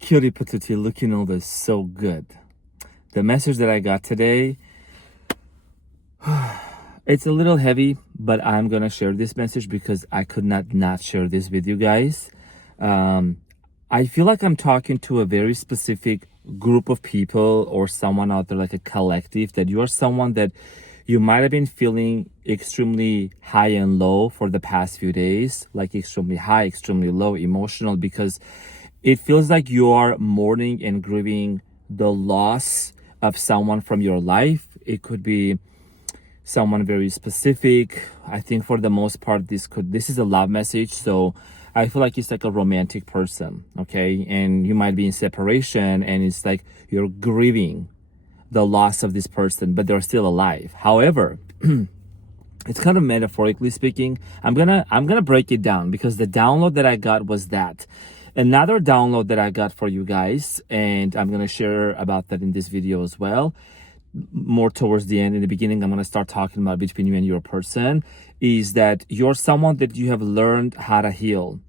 Cutie patootie, looking over so good. The message that I got today, it's a little heavy, but I'm gonna share this message because I could not share this with you guys. I feel like I'm talking to a very specific group of people or someone out there, like a collective, that you are someone that you might have been feeling extremely high and low for the past few days, like extremely high, extremely low, emotional, because it feels like you are mourning and grieving the loss of someone from your life. It could be someone very specific. I think for the most part, this is a love message. So I feel like it's like a romantic person, okay? And you might be in separation and it's like you're grieving the loss of this person, but they're still alive. However, it's kind of metaphorically speaking. I'm gonna break it down because the download that I got was that. Another download that I got for you guys, and I'm gonna share about that in this video as well. More towards the end. In the beginning, I'm gonna start talking about between you and your person, is that you're someone that you have learned how to heal.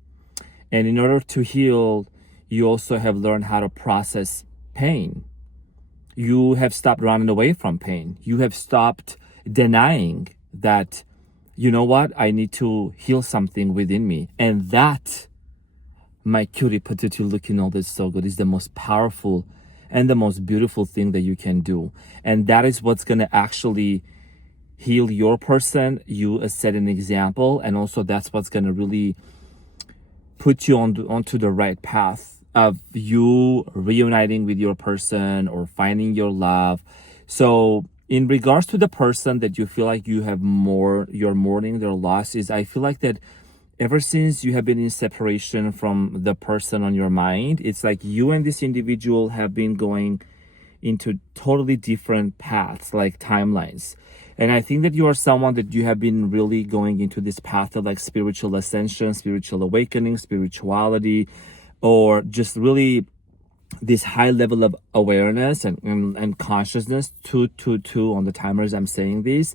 And in order to heal, you also have learned how to process pain. You have stopped running away from pain. You have stopped denying that, you know what, I need to heal something within me. And that, my cutie patootie looking all this so good, is the most powerful and the most beautiful thing that you can do. And that is what's going to actually heal your person. You set an example, and also that's what's going to really put you onto the right path of you reuniting with your person or finding your love. So in regards to the person that you feel like you're mourning their loss, is I feel like that ever since you have been in separation from the person on your mind, it's like you and this individual have been going into totally different paths, like timelines. And I think that you are someone that you have been really going into this path of like spiritual ascension, spiritual awakening, spirituality, or just really this high level of awareness and consciousness, two on the timers I'm saying this,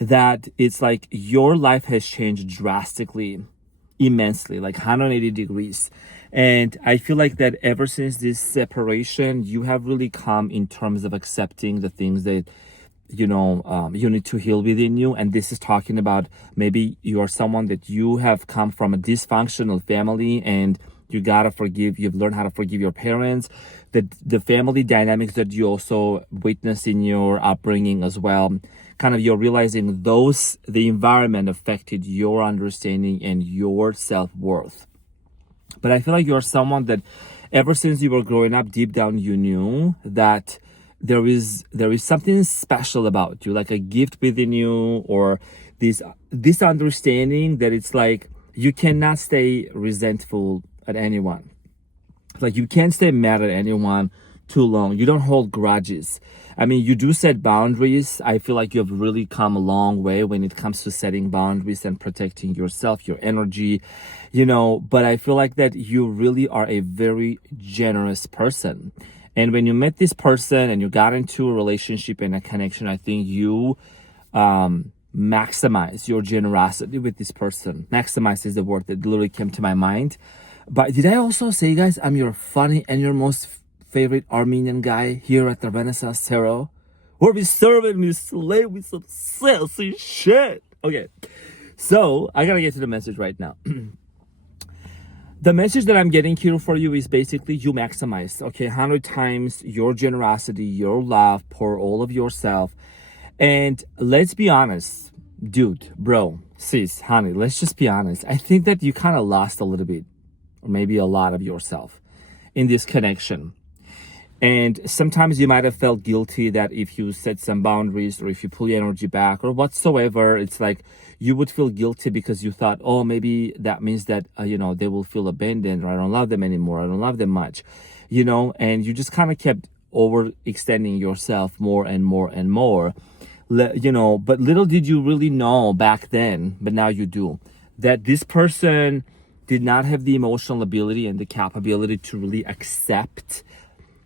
that it's like your life has changed drastically, immensely, like 180 degrees. And I feel like that ever since this separation, you have really come in terms of accepting the things that you need to heal within you. And this is talking about maybe you are someone that you have come from a dysfunctional family and you gotta forgive. You've learned how to forgive your parents, the family dynamics that you also witnessed in your upbringing as well. Kind of you're realizing the environment affected your understanding and your self-worth. But I feel like you're someone that ever since you were growing up, deep down you knew that there is something special about you, like a gift within you, or this understanding that it's like you cannot stay resentful at anyone. Like you can't stay mad at anyone too long. You don't hold grudges. I mean, you do set boundaries. I feel like you have really come a long way when it comes to setting boundaries and protecting yourself, your energy, but I feel like that you really are a very generous person. And when you met this person and you got into a relationship and a connection, I think you maximize your generosity with this person. Maximize is the word that literally came to my mind. But did I also say, guys, I'm your funny and your most favorite Armenian guy here at the Renaissance Tarot, where we serve and we slay with some sassy shit. Okay, so I gotta get to the message right now. The message that I'm getting here for you is basically you maximize, okay, 100 times your generosity, your love, pour all of yourself. And let's be honest, dude, bro, sis, honey, let's just be honest. I think that you kind of lost a little bit, or maybe a lot of yourself in this connection. And sometimes you might have felt guilty that if you set some boundaries or if you pull your energy back or whatsoever, it's like you would feel guilty because you thought, oh, maybe that means that, they will feel abandoned, or I don't love them anymore. I don't love them much, and you just kind of kept overextending yourself more and more and more, but little did you really know back then, but now you do, that this person did not have the emotional ability and the capability to really accept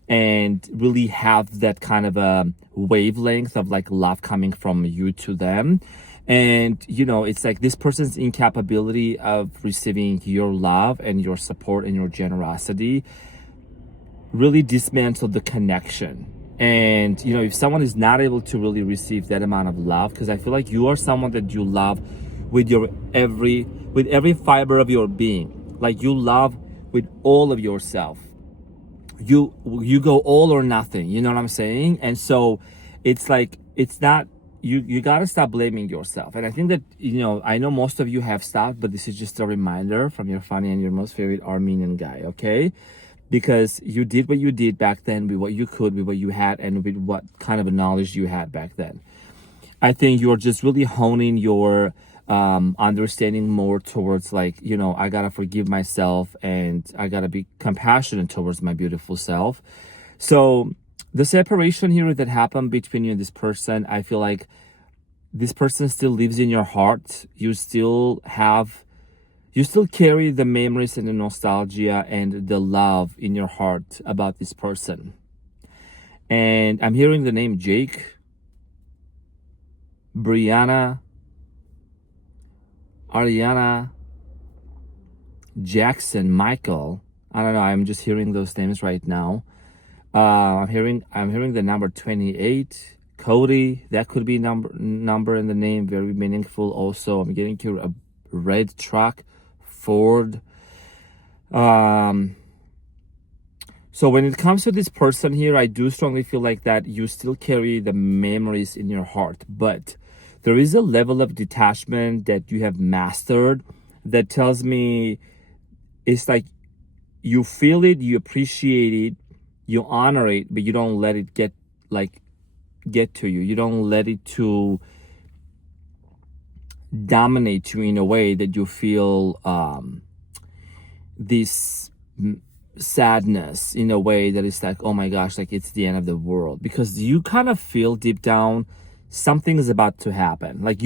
and really have that kind of a wavelength of like love coming from you to them. And it's like this person's incapability of receiving your love and your support and your generosity really dismantle the connection. And if someone is not able to really receive that amount of love, because I feel like you are someone that you love with every fiber of your being, like you love with all of yourself. You go all or nothing, you know what I'm saying? And so it's like, it's not, you got to stop blaming yourself. And I think that, I know most of you have stopped, but this is just a reminder from your funny and your most favorite Armenian guy, okay? Because you did what you did back then with what you could, with what you had, and with what kind of a knowledge you had back then. I think you're just really honing your understanding more towards like, I gotta forgive myself and I gotta be compassionate towards my beautiful self. So the separation here that happened between you and this person, I feel like this person still lives in your heart. You still carry the memories and the nostalgia and the love in your heart about this person. And I'm hearing the name Jake, Brianna, Ariana, Jackson, Michael. I don't know. I'm just hearing those names right now. I'm hearing the number 28, Cody. That could be number in the name. Very meaningful. Also, I'm getting to a red truck, Ford. So when it comes to this person here, I do strongly feel like that you still carry the memories in your heart, but there is a level of detachment that you have mastered that tells me it's like you feel it, you appreciate it, you honor it, but you don't let it get to you. You don't let it to dominate you in a way that you feel this sadness in a way that is like, oh my gosh, like it's the end of the world, because you kind of feel deep down something is about to happen. Like,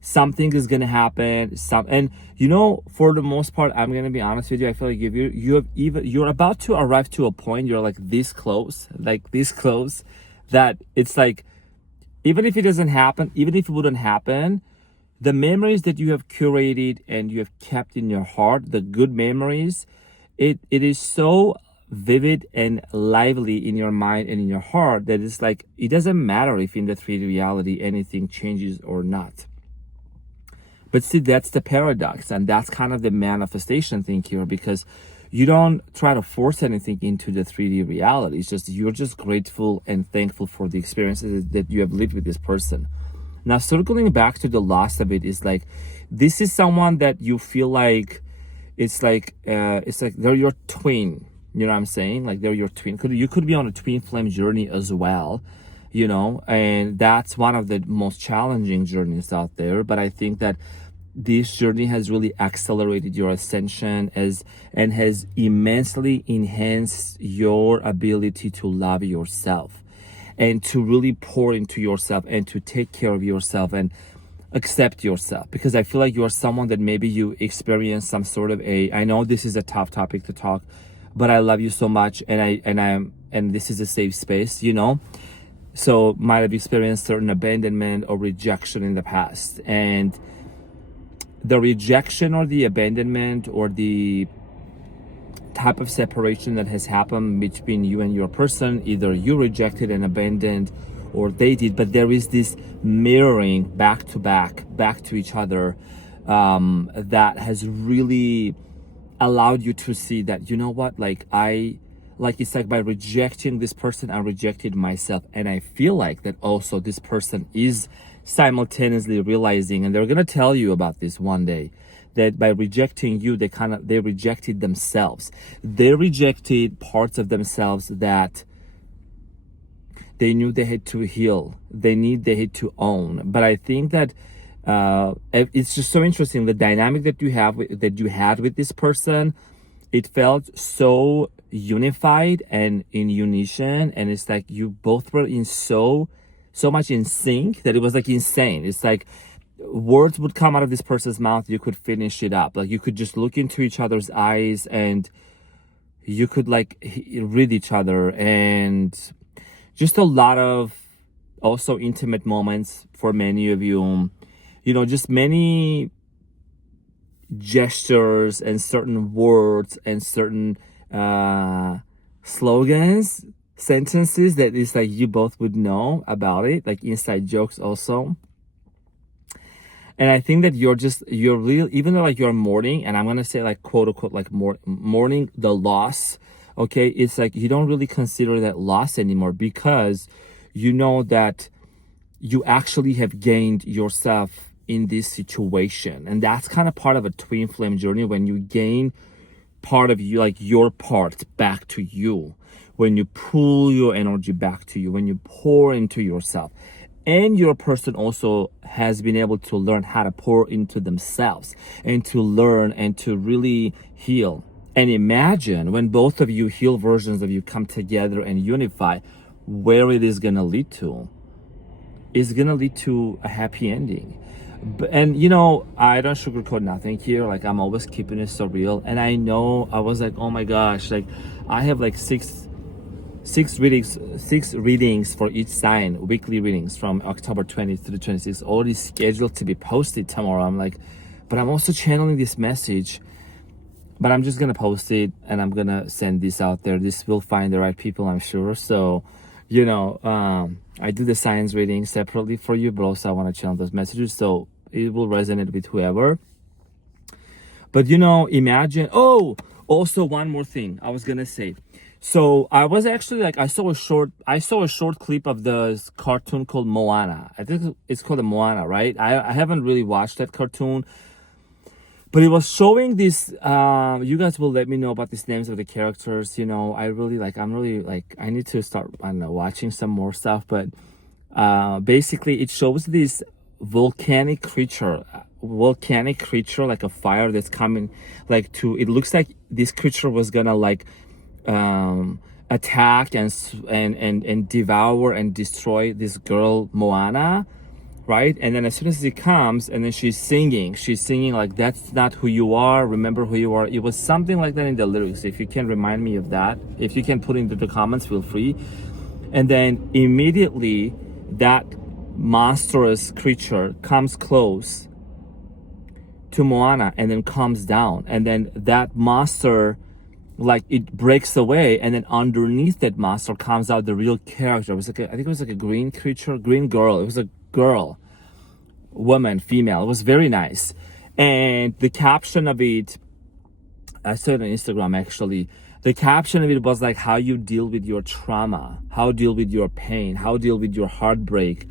something is gonna happen. And for the most part, I'm gonna be honest with you, I feel like if you're about to arrive to a point, you're like this close, that it's like, even if it doesn't happen, even if it wouldn't happen, the memories that you have curated and you have kept in your heart, the good memories, it is so vivid and lively in your mind and in your heart that it's like, it doesn't matter if in the 3D reality anything changes or not. But see, that's the paradox, and that's kind of the manifestation thing here, because you don't try to force anything into the 3D reality. It's just, you're just grateful and thankful for the experiences that you have lived with this person. Now, circling back to the last of it is like, this is someone that you feel like it's like they're your twin. You know what I'm saying? Like, they're your twin. You could be on a twin flame journey as well, and that's one of the most challenging journeys out there. But I think that this journey has really accelerated your ascension and has immensely enhanced your ability to love yourself and to really pour into yourself and to take care of yourself and accept yourself. Because I feel like you are someone that maybe you experience some sort of I know this is a tough topic to talk, but I love you so much, and this is a safe space, so might have experienced certain abandonment or rejection in the past, and the rejection or the abandonment or the type of separation that has happened between you and your person, either you rejected and abandoned or they did, but there is this mirroring back to each other, that has really allowed you to see that, it's like by rejecting this person, I rejected myself. And I feel like that also this person is simultaneously realizing, and they're going to tell you about this one day, that by rejecting you, they rejected themselves. They rejected parts of themselves that they knew they had to heal. They had to own. But I think that it's just so interesting, the dynamic that you had with this person. It felt so unified and in unison, and it's like you both were in so much in sync that it was like insane. It's like words would come out of this person's mouth, you could finish it up. Like, you could just look into each other's eyes and you could like read each other, and just a lot of also intimate moments for many of you. Just many gestures and certain words and certain slogans, sentences that is like you both would know about it, like inside jokes also. And I think that you're real, even though like you're mourning, and I'm gonna say like quote unquote like mourning the loss. Okay, it's like you don't really consider that loss anymore because you know that you actually have gained yourself in this situation. And that's kind of part of a twin flame journey, when you gain part of you, like your part back to you, when you pull your energy back to you, when you pour into yourself. And your person also has been able to learn how to pour into themselves and to learn and to really heal. And imagine when both of you heal versions of you come together and unify, where it is going to lead to. It's going to lead to a happy ending. And you know, I don't sugarcoat nothing here. Like, I'm always keeping it so real. And I know I was like, oh my gosh, like I have like six readings for each sign, weekly readings from October 20th to the 26th, already scheduled to be posted tomorrow. I'm like, but I'm also channeling this message, but I'm just gonna post it and I'm gonna send this out there. This will find the right people, I'm sure. So, you know, I do the signs reading separately for you, but also I want to channel those messages, so it will resonate with whoever. But you know, imagine, oh, also one more thing I was gonna say. So I was actually like, I saw a short clip of the cartoon called Moana. I think it's called Moana, right? I haven't really watched that cartoon, but it was showing this, you guys will let me know about these names of the characters. You know, I'm really like, I need to start, I don't know, watching some more stuff. But basically it shows this volcanic creature, like a fire that's coming, like it looks like this creature was gonna like, attack and devour and destroy this girl Moana, right? And then as soon as it comes, and then she's singing like, that's not who you are, remember who you are. It was something like that in the lyrics. If you can remind me of that, if you can put it into the comments, feel free. And then immediately that monstrous creature comes close to Moana and then comes down, and then that monster, like, it breaks away, and then underneath that monster comes out the real character. It was like I think it was like a green creature, green girl. It was a girl, woman, female. It was very nice. And the caption of it, I saw it on Instagram actually. The caption of it was like, how you deal with your trauma, how deal with your pain, how deal with your heartbreak.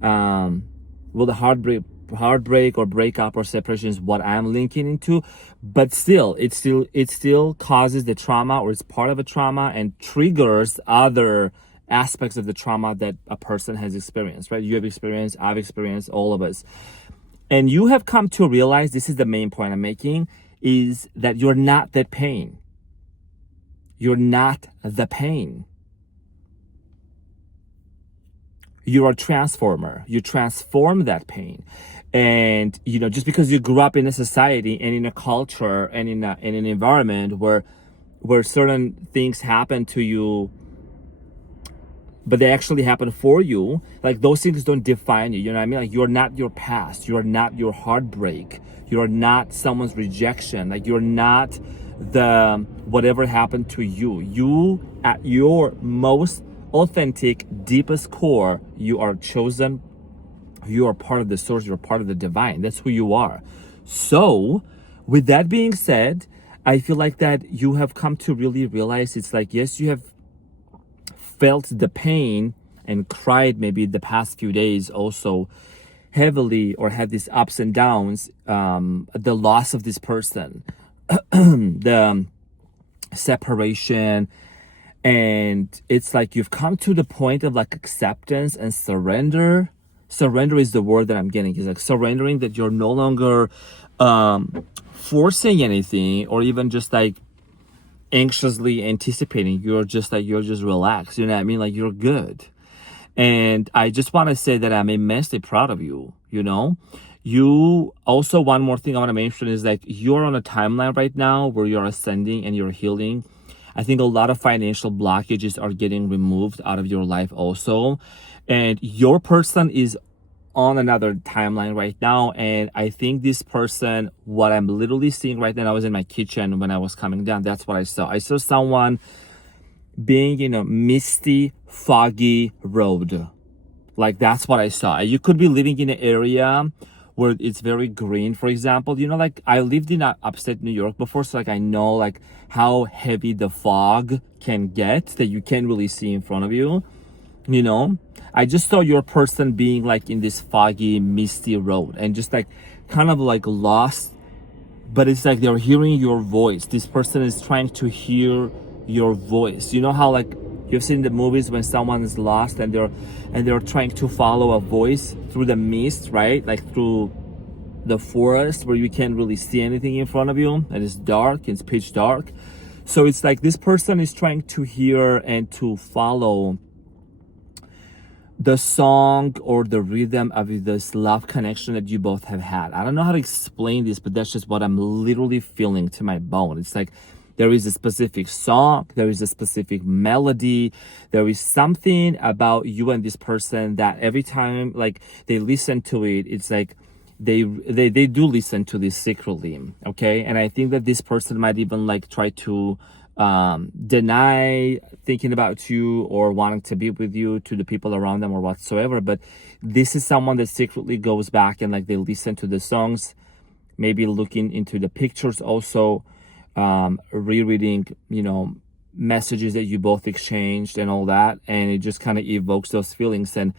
Well, the heartbreak or breakup or separation is what I'm linking into, but still it still causes the trauma, or it's part of a trauma and triggers other aspects of the trauma that a person has experienced, right? You have experienced, I've experienced, all of us. And you have come to realize, this is the main point I'm making, is that you're not that pain. You're not the pain. You're a transformer. You transform that pain. And, you know, just because you grew up in a society and in a culture and in an environment where certain things happen to you, but they actually happen for you, like, those things don't define you. You know what I mean? Like, you're not your past. You're not your heartbreak. You're not someone's rejection. Like, you're not the whatever happened to you. You, at your most authentic, deepest core, you are chosen. You are part of the source. You're part of the divine. That's who you are. So with that being said, I feel like that you have come to really realize, it's like, yes, you have felt the pain and cried maybe the past few days also heavily, or had these ups and downs, the loss of this person, the separation. And it's like you've come to the point of like acceptance and surrender. Surrender is the word that I'm getting. It's like surrendering, that you're no longer forcing anything, or even just like anxiously anticipating. You're just relaxed. You know what I mean? Like, you're good. And I just want to say that I'm immensely proud of you. You know, you also, one more thing I want to mention is like, you're on a timeline right now where you're ascending and you're healing. I think a lot of financial blockages are getting removed out of your life also. And your person is on another timeline right now. And I think this person, what I'm literally seeing right now, I was in my kitchen when I was coming down. That's what I saw. I saw someone being in a misty, foggy road. Like that's what I saw. You could be living in an area where it's very green, for example. Like I lived in upstate New York before, so like I know like how heavy the fog can get that you can't really see in front of you. I just saw your person being like in this foggy, misty road and just like kind of like lost, but it's like they're hearing your voice. This person is trying to hear your voice. You know how like you've seen the movies when someone is lost and they're trying to follow a voice through the mist, right? Like through the forest where you can't really see anything in front of you and it's dark, it's pitch dark. So it's like this person is trying to hear and to follow the song or the rhythm of this love connection that you both have had. I don't know how to explain this, but that's just what I'm literally feeling to my bone. It's like there is a specific song, there is a specific melody, there is something about you and this person that every time like they listen to it, it's like they do listen to this secretly, okay? And I think that this person might even like try to deny thinking about you or wanting to be with you to the people around them or whatsoever, but this is someone that secretly goes back and like they listen to the songs, maybe looking into the pictures also, rereading messages that you both exchanged and all that, and it just kind of evokes those feelings. And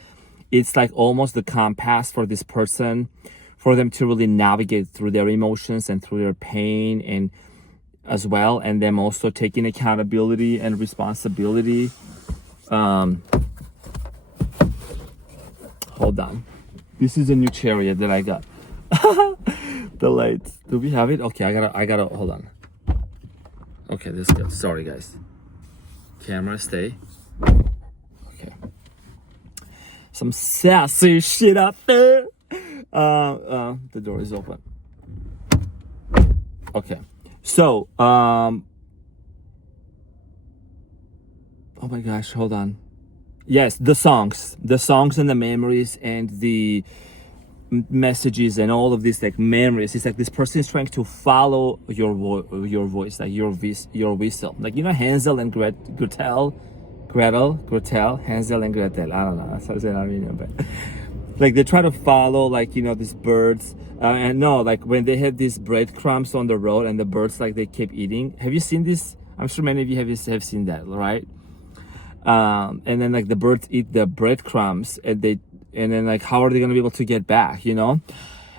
it's like almost the compass for this person, for them to really navigate through their emotions and through their pain and as well, and them also taking accountability and responsibility. Hold on, this is a new chariot that I got. The lights, do we have it? Okay, I gotta hold on. Okay, this is good. Sorry guys, camera stay. Okay, some sassy shit out there. The door is open. Okay. So, oh my gosh, hold on. Yes, the songs and the memories and the messages and all of this like memories. It's like this person is trying to follow your voice, like your whistle. Like Hansel and Gretel, Hansel and Gretel. I don't know. That's how I say it. I mean, but like they try to follow like these birds. And no, like when they had these breadcrumbs on the road and the birds like they kept eating. Have you seen this? I'm sure many of you have seen that, right? And then like the birds eat the breadcrumbs and then like how are they gonna be able to get back?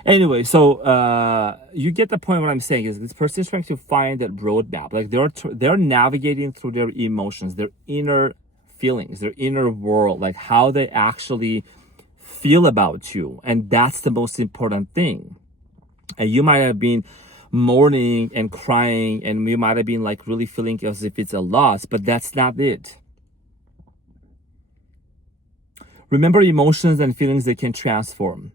Anyway, so you get the point. What I'm saying is this person is trying to find that roadmap. Like they're navigating through their emotions, their inner feelings, their inner world, like how they actually feel about you, and that's the most important thing. And you might have been mourning and crying, and you might have been like really feeling as if it's a loss, but that's not it. Remember, emotions and feelings, they can transform,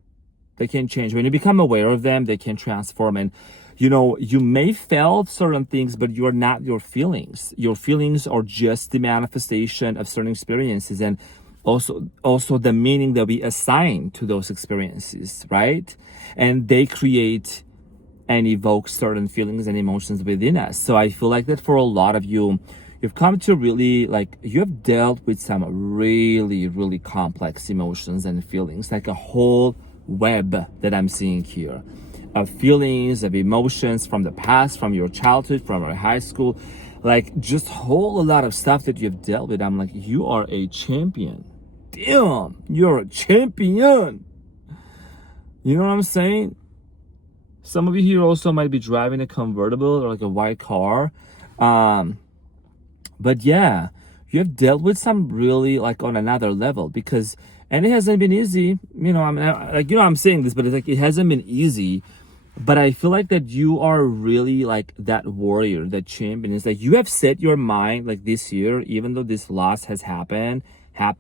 they can change. When you become aware of them, they can transform. And you may feel certain things, but you're not your feelings. Your feelings are just the manifestation of certain experiences, and also the meaning that we assign to those experiences, right? And they create and evoke certain feelings and emotions within us. So I feel like that for a lot of you, you've come to really like, you have dealt with some really, really complex emotions and feelings, like a whole web that I'm seeing here of feelings, of emotions from the past, from your childhood, from your high school, like just whole lot of stuff that you've dealt with. I'm like, you are a champion. Damn, you're a champion. You know what I'm saying? Some of you here also might be driving a convertible or like a white car. But yeah, you have dealt with some really like on another level, because, and it hasn't been easy. I'm saying this, but it's like, it hasn't been easy. But I feel like that you are really like that warrior, that champion. Is that you have set your mind like this year, even though this loss has happened, has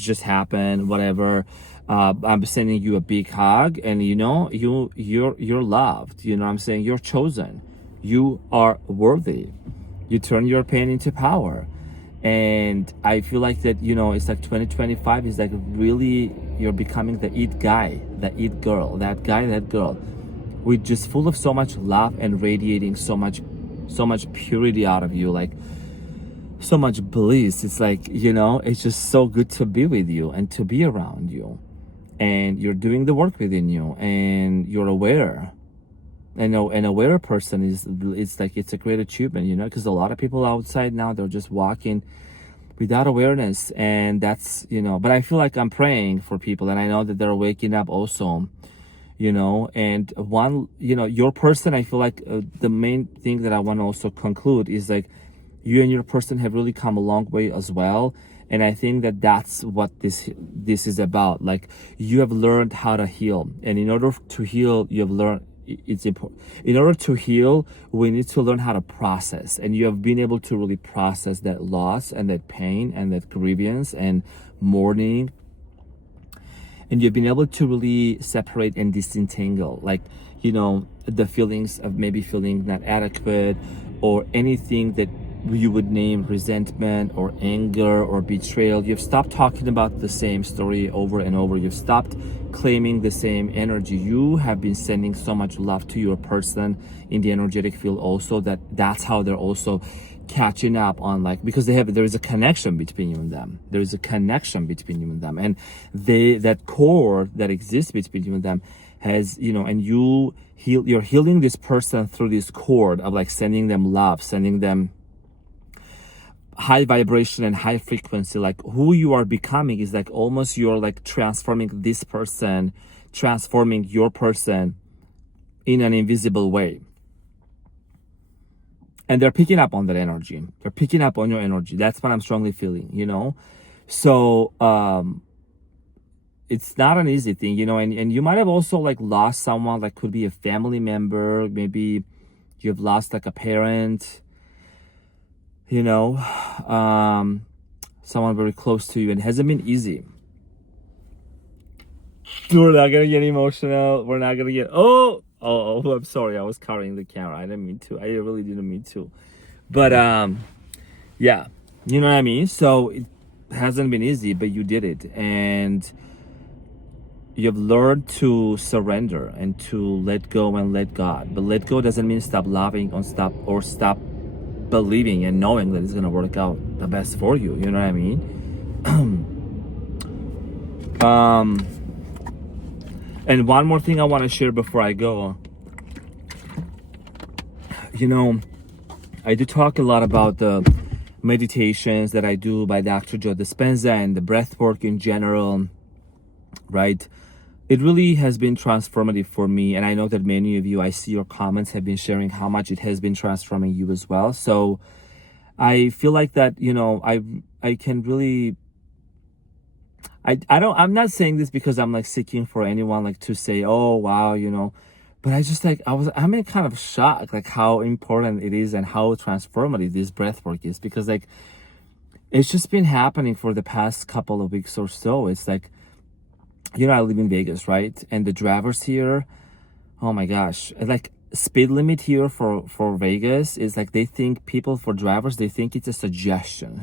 just happened, whatever. I'm sending you a big hug, and you're loved. You know what I'm saying? You're chosen. You are worthy. You turn your pain into power. And I feel like that, it's like 2025 is like really, you're becoming the it guy, the it girl, that guy, that girl, with just full of so much love and radiating so much so much purity out of you, like so much bliss. It's like, it's just so good to be with you and to be around you. And you're doing the work within you, and you're aware. And an aware person it's a great achievement, because a lot of people outside now, they're just walking without awareness. And that's, but I feel like I'm praying for people, and I know that they're waking up also, and your person, I feel like the main thing that I want to also conclude is like, you and your person have really come a long way as well. And I think that that's what this is about. Like, you have learned how to heal, and in order to heal, you have learned it's important. In order to heal, we need to learn how to process, and you have been able to really process that loss and that pain and that grievance and mourning, and you've been able to really separate and disentangle, like, the feelings of maybe feeling not adequate, or anything that you would name resentment or anger or betrayal. You've stopped talking about the same story over and over. You've stopped claiming the same energy. You have been sending so much love to your person in the energetic field also, that's how they're also catching up on, like, because there is a connection between you and them. There is a connection between you and them, and that core that exists between you and them has, and you're healing this person through this cord of like sending them love, sending them high vibration and high frequency. Like, who you are becoming is like almost you're like transforming your person in an invisible way, and they're picking up on that energy. They're picking up on your energy. That's what I'm strongly feeling, so it's not an easy thing, and you might have also like lost someone, like could be a family member, maybe you've lost like a parent, someone very close to you, and it hasn't been easy. We're not gonna get emotional. We're not gonna get I'm sorry, I was covering the camera. I didn't mean to. I really didn't mean to. But yeah, you know what I mean? So it hasn't been easy, but you did it, and you've learned to surrender and to let go and let God. But let go doesn't mean stop loving or stop believing and knowing that it's going to work out the best for you. You know what I mean? And one more thing I want to share before I go. I do talk a lot about the meditations that I do by Dr. Joe Dispenza and the breath work in general, right? It really has been transformative for me, and I know that many of you, I see your comments, have been sharing how much it has been transforming you as well. So I feel like that, I can really, I'm not saying this because I'm like seeking for anyone like to say, oh wow, but I just like, I'm in kind of shock, like how important it is and how transformative this breath work is, because like it's just been happening for the past couple of weeks or so. It's like, I live in Vegas, right? And the drivers here, oh my gosh, like speed limit here for Vegas is like, they think they think it's a suggestion.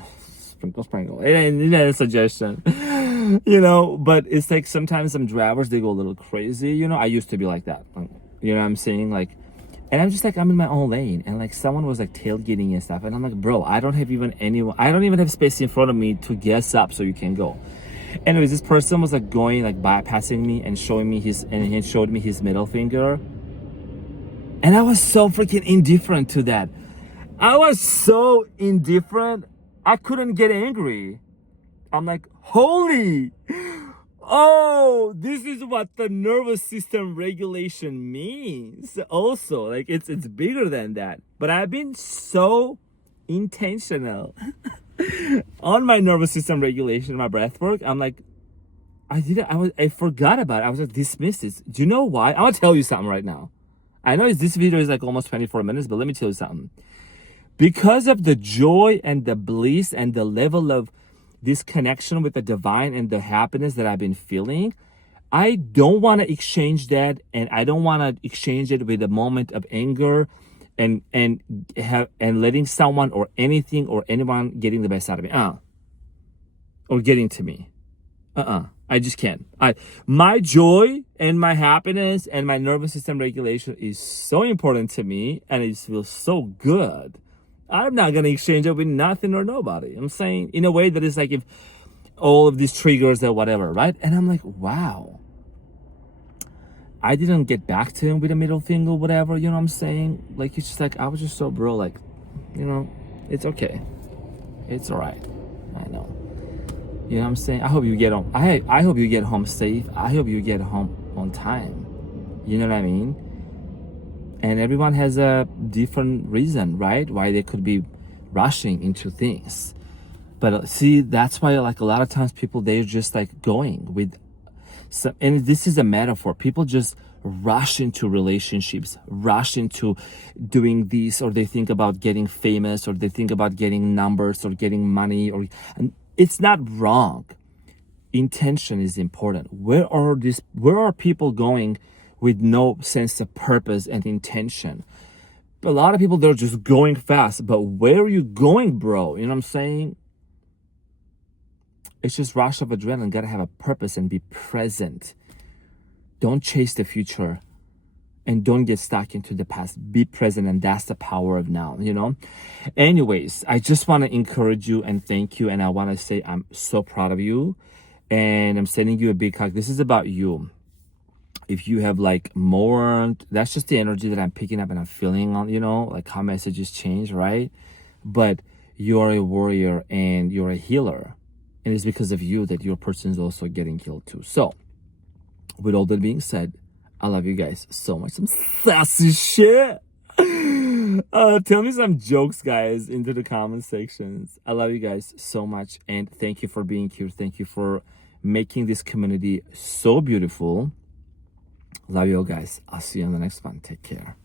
Sprinkle. It ain't a suggestion, but it's like sometimes some drivers, they go a little crazy, I used to be like that. You know what I'm saying? Like, and I'm just like, I'm in my own lane, and like someone was like tailgating and stuff, and I'm like, bro, I don't even have space in front of me to gas up so you can go. Anyways, this person was like going, like bypassing me and showed me his middle finger. And I was so freaking indifferent to that. I was so indifferent. I couldn't get angry. I'm like, holy, this is what the nervous system regulation means. Also, like it's bigger than that. But I've been so intentional on my nervous system regulation, my breath work. I'm like, I forgot about it. I was like, dismissed it. Do you know why? I'm gonna tell you something right now. I know this video is like almost 24 minutes, but let me tell you something. Because of the joy and the bliss and the level of this connection with the divine and the happiness that I've been feeling, I don't want to exchange that, and I don't want to exchange it with a moment of anger and letting someone or anything or anyone getting the best out of me, or getting to me. I I just can't. My joy and my happiness and my nervous system regulation is so important to me, and it feels so good. I'm not gonna exchange it with nothing or nobody. I'm saying in a way that is like if all of these triggers or whatever, right? And I'm like, wow. I didn't get back to him with a middle finger, whatever, you know what I'm saying? Like, it's just like, I was just so bro, like, you know, it's okay. It's all right. I know. You know what I'm saying? I hope you get home. I hope you get home safe. I hope you get home on time. You know what I mean? And everyone has a different reason, right? Why they could be rushing into things. But see, that's why like a lot of times people, they're just like going with, and this is a metaphor. People just rush into relationships, rush into doing this, or they think about getting famous, or they think about getting numbers or getting money, and it's not wrong. Intention is important. Where are people going with no sense of purpose and intention? A lot of people, they're just going fast, but where are you going, bro? You know what I'm saying? It's just rush of adrenaline. Gotta have a purpose and be present. Don't chase the future and don't get stuck into the past. Be present, and that's the power of now, you know? Anyways, I just want to encourage you and thank you, and I want to say I'm so proud of you, and I'm sending you a big hug. This is about you. If you have like mourned, that's just the energy that I'm picking up and I'm feeling on, you know, like how messages change, right? But you're a warrior and you're a healer. And it's because of you that your person is also getting healed too. So, with all that being said, I love you guys so much. Some sassy shit. Tell me some jokes, guys, into the comment sections. I love you guys so much. And thank you for being here. Thank you for making this community so beautiful. Love you all, guys. I'll see you on the next one. Take care.